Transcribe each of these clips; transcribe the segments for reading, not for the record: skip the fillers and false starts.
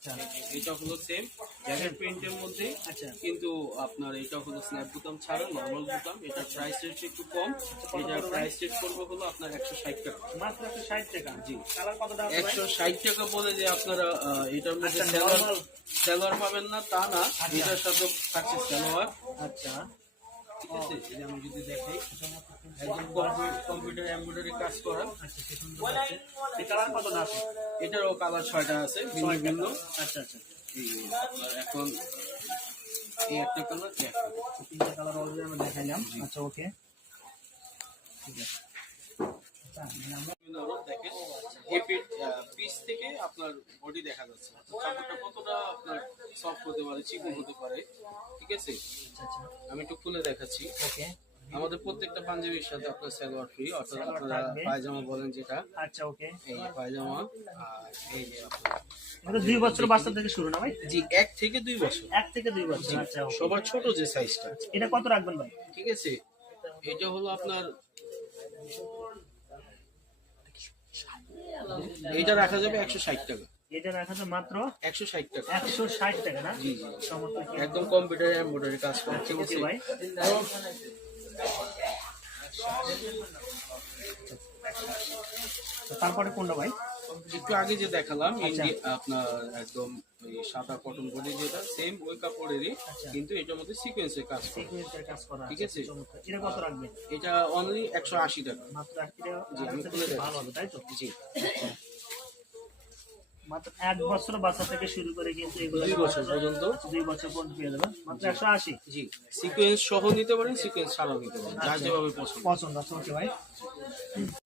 আচ্ছা এটা হলো সেম জ্যাকেট প্রিন্টের মধ্যে। আচ্ছা কিন্তু আপনার এটা হলো স্ন্যাপ বুতাম ছাড়া নর্মাল বুতাম। এটার প্রাইস রেট একটু কম। এটার প্রাইস রেট করবো হলো আপনার 160 টাকা। মাত্র 160 টাকা। জি। কালার কতটা আছে ভাই? 160 টাকা বলে যে আপনারা এটার মধ্যে আচ্ছা, normal। সেলোয়ার পাবেন না তা না, আচ্ছা। এটার সাথে থাকছে সেলোয়ার। আচ্ছা ঠিক আছে, এই যে আমি যদি দেখাই একদম কম্পিউটার এমব্রয়ডারি কাজ করা। আচ্ছা কি সুন্দর আছে। এই কালার কতটা আছে? এটারও কালার 6টা আছে ভিন্ন ভিন্ন। আচ্ছা আচ্ছা এই যে আপনার এখন এই একটা কালার, এই একটা কালার। তিনটা কালার অলরেডি আমরা দেখাইলাম। আচ্ছা ওকে ঠিক আছে। আচ্ছা মানে আমরা দেখেন এই পিস থেকে আপনার বডি দেখা যাচ্ছে, কাপড়টা কতটা আপনার সফট হতে পারে, চিকন হতে পারে। ঠিক আছে, আচ্ছা আচ্ছা আমি একটু খুলে দেখাচ্ছি। ওকে আমাদের প্রত্যেকটা পাঞ্জাবির সাথে আপনার সালোয়ার ফ্রি, অর্থাৎ সালোয়ার আপনারা থাকবে। পায়জামা বলেন যেটা, আচ্ছা ওকে। এই যে পায়জামা। আর এই যে আপনার এটা 2 বছর বাচ্চা থেকে শুরু না ভাই? জি 1 থেকে 2 বছর। 1 থেকে 2 বছর। আচ্ছা okay। সবার ছোট যে সাইজটা। এটা কত রাখবেন ভাই? ঠিক আছে, এটা হলো আপনার, এইটা রাখা যাবে 160 টাকা। এটা রাখা তো মাত্র 160 টাকা। 160 টাকা না? জি জি, চমৎকার কি একদম কম্পিউটার এমব্রয়ডারি কাজ করা। ঠিক ওকে আছে ভাই। তো তারপরে কোনটা ভাই? একটু আগে যে দেখালাম আচ্ছা। আপনার একদম ওই সাদা কটন বডি যেটা সেম ওই কাপড়েরই, আচ্ছা। কিন্তু এটার মধ্যে সিকোয়েন্সের কাজ করা। সিকোয়েন্সের কাজ করা ঠিক আছে। চমৎকার। এটা কত রাখবেন? এটা অনলি 180 টাকা। মাত্র 1 টাকা। জি, আমি খুলে দেখাচ্ছি। ভালো হবে তাই তো? জি, মাত্র 1 বছর বাচ্চা থেকে শুরু করে কিন্তু এগুলো 2 বছর পর্যন্ত। 2 বছর পর্যন্ত পেয়ে যাবেন মাত্র 180। জি, সিকোয়েন্স সহ নিতে পারেন, সিকোয়েন্স ছাড়াও নিতে পারেন, যার যেভাবে পছন্দ। পছন্দ আছে ওকে ভাই।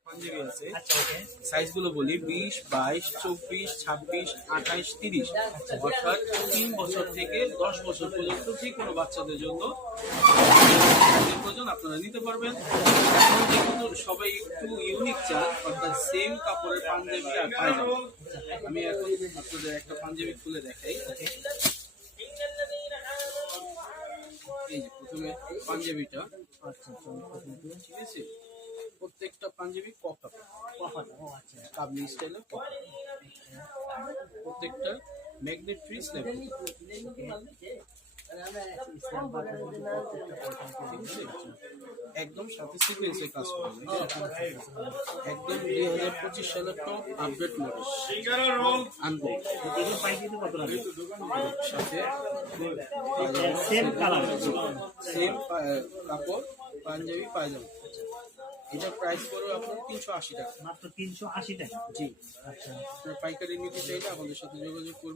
পাঞ্জাবি আছে, আচ্ছা ওকে। সাইজগুলো বলি 20, 22, 24, 26, 28, 30। অর্থাৎ 3 বছর থেকে 10 বছর পর্যন্ত যে কোনো বাচ্চাদের জন্য প্রয়োজন আপনারা নিতে পারবেন। এখন যেহেতু সবাই একটু ইউনিক চান, অর্থাৎ সেম কাপড়ের পাঞ্জাবি আর পায়জামা, আমি এখন আপনাদের একটা পাঞ্জাবি খুলে দেখাই। এই যে প্রথমে পাঞ্জাবিটা, আচ্ছা চমৎকার কিন্তু। ঠিক আছে, প্রত্যেকটা পাঞ্জাবি কফা কফাটা ও আচ্ছা। কাবলি স্টাইলে কফা, প্রত্যেকটা ম্যাগনেট ফ্রি স্ন্যাপ। ইসলাম বাজার কিন্তু প্রত্যেকটা পয়সা ঠিক আছে, একদম সাথে সিকোয়েন্সের কাজ করা, একদম 2025 সালের টপ আপডেট মডেল আনবো। এগুলো পাইকারি কত রাখবেন? সাথে সেম কালার। সেম কাপড় পাঞ্জাবি পায়জামা। এটা প্রাইস পড়বে আপনার 380 টাকা। মাত্র 380 টাকা। জি, আচ্ছা আপনার পাইকারি নিতে চাইলে আমাদের সাথে যোগাযোগ করবেন।